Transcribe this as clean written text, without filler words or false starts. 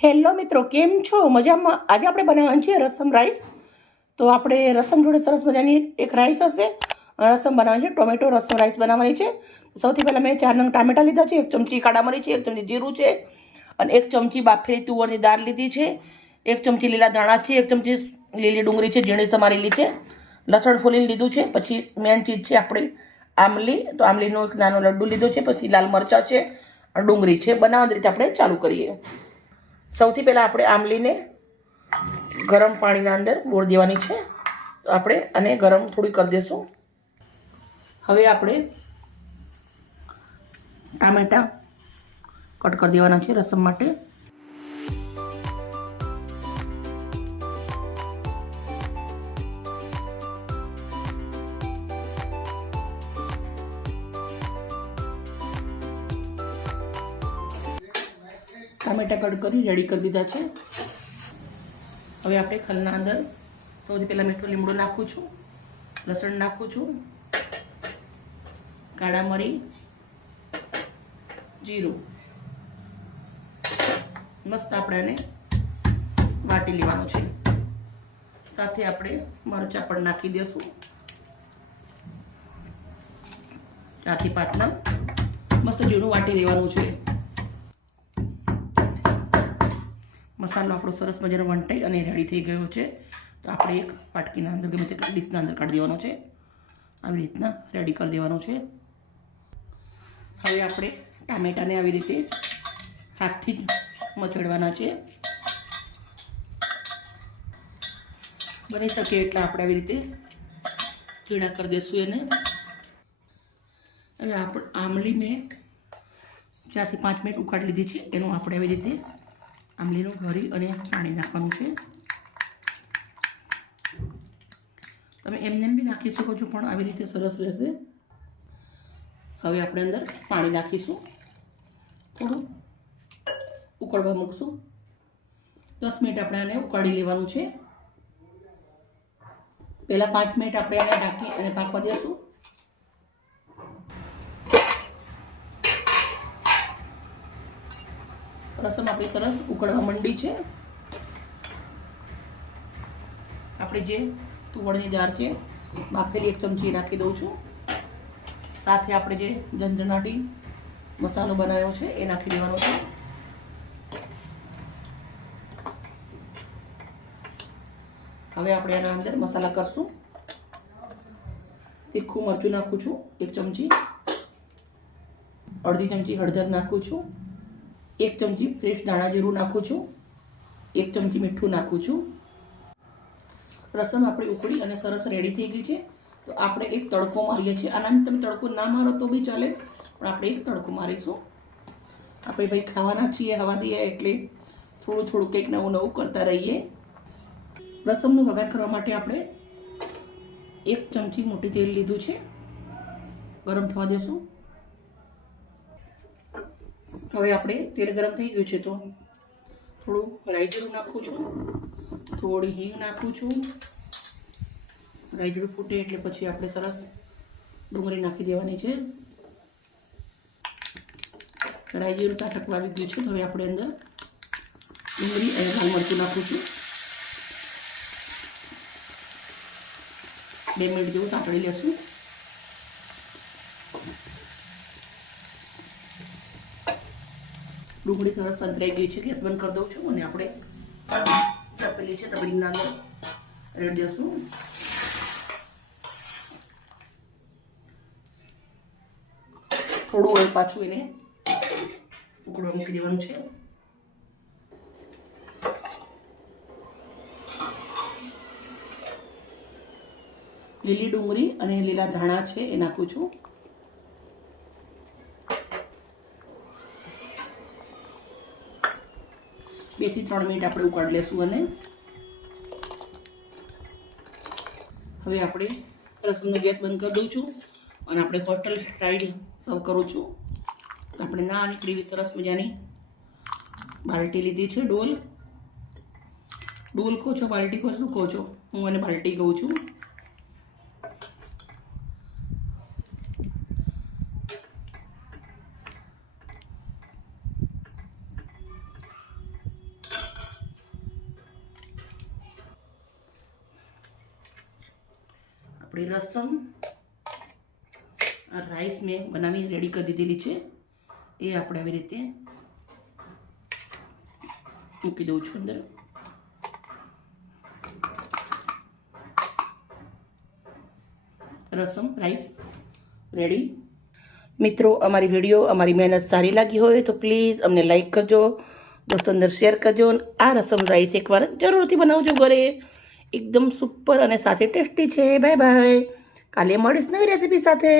Hello મિત્રો, કેમ છો? મજામાં? આજે આપણે બનાવવાનું છે રસમ રાઈસ. તો આપણે રસમ જોડે સરસ મજાની એક રાઈસ હશે. રસમ બનાવવાની છે, ટોમેટો રસમ રાઈસ બનાવવાની છે. સૌથી પહેલાં મેં 4 નંગ ટામેટા લીધા છે, 1 ચમચી કાળા મરી છે, 1 ચમચી જીરું છે અને 1 ચમચી બાફેલી તુવરની દાળ લીધી છે, 1 ચમચી લીલા ધાણા છે, 1 ચમચી લીલી ડુંગળી છે ઝીણી સમારેલી છે, લસણ ફોલીને લીધું છે. પછી મેન ચીજ છે આપણી આમલી. તો આમલીનો એક નાનો લડ્ડુ લીધો છે. પછી લાલ મરચાં છે, ડુંગળી છે. બનાવવાની રીતે આપણે ચાલુ કરીએ. સૌથી પહેલાં આપણે આમલીને ગરમ પાણીના અંદર બોળી દેવાની છે. તો આપણે આને ગરમ થોડી કરી દઈશું. હવે આપણે ટામેટાં કટ કરી દેવાના છે રસમ માટે. ટામેટા કટ કરી રેડી કરી દીધા છે. હવે આપણે ખલના અંદર સૌથી પહેલાં મીઠું લીમડું નાખું છું, લસણ નાખું છું, કાળા મરી, જીરું. મસ્ત આપણે આને વાટી લેવાનું છે. સાથે આપણે મરચાં પણ નાખી દઈશું, 4 થી 5 નંગ. મસ્ત જીરું વાટી લેવાનું છે. મસાલો આપણો સરસ મજાનો વંટાઈ અને રેડી થઈ ગયો છે. તો આપણે એક પાટકીના અંદર ગમે તે ડીશના અંદર કાઢી દેવાનો છે. આવી રીતના રેડી કરી દેવાનું છે. હવે આપણે ટામેટાને આવી રીતે હાથથી જ મચડવાના છે. બની શકે એટલે આપણે આવી રીતે ઝીણા કરી દઈશું એને. હવે આમલી મેં 4 થી 5 મિનિટ ઉકાળી લીધી છે. એનું આપણે આવી રીતે આમલીનું ઘરી અને પાણી નાખવાનું છે. તમે એમને બી નાખી શકો છો, પણ આવી રીતે સરસ રહેશે. હવે આપણે અંદર પાણી નાખીશું, થોડું ઉકળવા મૂકશું. 10 મિનિટ આપણે આને ઉકાળી લેવાનું છે. પહેલાં 5 મિનિટ આપણે આને ઢાંકી અને પાકવા દઈશું. રસમ આપણી સરસ ઉકળવા માંડી છે. આપણે જે તુવરની દાળ છે બાફેલી 1 ચમચી નાખી દઉં છું. સાથે આપણે જે ઝંઝણાટી મસાલો બનાવ્યો છે એ નાખી દેવાનો છે. હવે આપણે આના અંદર મસાલા કરશું. તીખું મરચું નાખું છું 1 ચમચી, અડધી ચમચી હળદર નાખું છું, 1 ચમચી ફ્રેશ દાણા જીરું નાખું છું, 1 ચમચી મીઠું નાખું છું. રસમ આપણી ઉકળી અને સરસ રેડી થઈ ગઈ છે. તો આપણે એક તડકો મારીએ છીએ. આનંદ તમે તડકો ના મારો તો બી ચાલે, પણ આપણે એક તડકો મારીશું. આપણે ભાઈ ખાવાના છીએ હવા દઈએ એટલે થોડું થોડું કંઈક નવું નવું કરતા રહીએ. રસમનો વઘાર કરવા માટે આપણે 1 ચમચી મોટી તેલ લીધું છે, ગરમ થવા દેશું. હવે આપણે તેલ ગરમ થઈ ગયું છે તો થોડું રાઈ જીરું નાખું છું, થોડી હિંગ નાખું છું. રાઈ જીરું ફૂટે એટલે પછી આપણે સરસ ડુંગળી નાખી દેવાની છે. રાઈ જીરું તાટકવા આવી ગયું છે તો હવે આપણે અંદર ડુંગળી અને લાલ મરચું નાખું છું. 2 મિનિટ જેવું સાંકળી લેશું. ડુંગળી સરસ સંતરાઈ ગઈ છે. ગેસ બંધ કરી દઉં છું અને આપણે તપેલી છે તપેલીના અંદર રેડી દઈશું. થોડું ઓઇલ પાછું એને ઉકળવા મૂકી દેવાનું છે. લીલી ડુંગળી અને લીલા ધાણા છે એ નાખું છું. બે થી 3 મિનિટ આપણે ઉકાળી લેશું. અને હવે આપણે રસમનો ગેસ બંધ કરી દઉં છું અને આપણે હોટલ સ્ટાઇલ સર્વ કરું છું. તો આપણે નાની એવી સરસ મજાની બાલટી લીધી છે. ડોલ કહો છો, બાલટી કહો, શું કહો છો? હું એને બાલટી કહું છું. આપણી રસમ રાઈસ મેં બનાવી રેડી કરી દીધેલી છે, એ આપણે આવી રીતે મૂકી દઉં છું અંદર. રસમ રાઈસ રેડી. મિત્રો, અમારી વિડીયો, અમારી મહેનત સારી લાગી હોય તો પ્લીઝ અમને લાઈક કરજો, દોસ્તો અંદર શેર કરજો. આ રસમ રાઈસ એકવાર જરૂરથી બનાવજો ઘરે, એકદમ સુપર અને સાથે ટેસ્ટી છે. Bye bye. કાલે મળીશ નવી રેસીપી સાથે.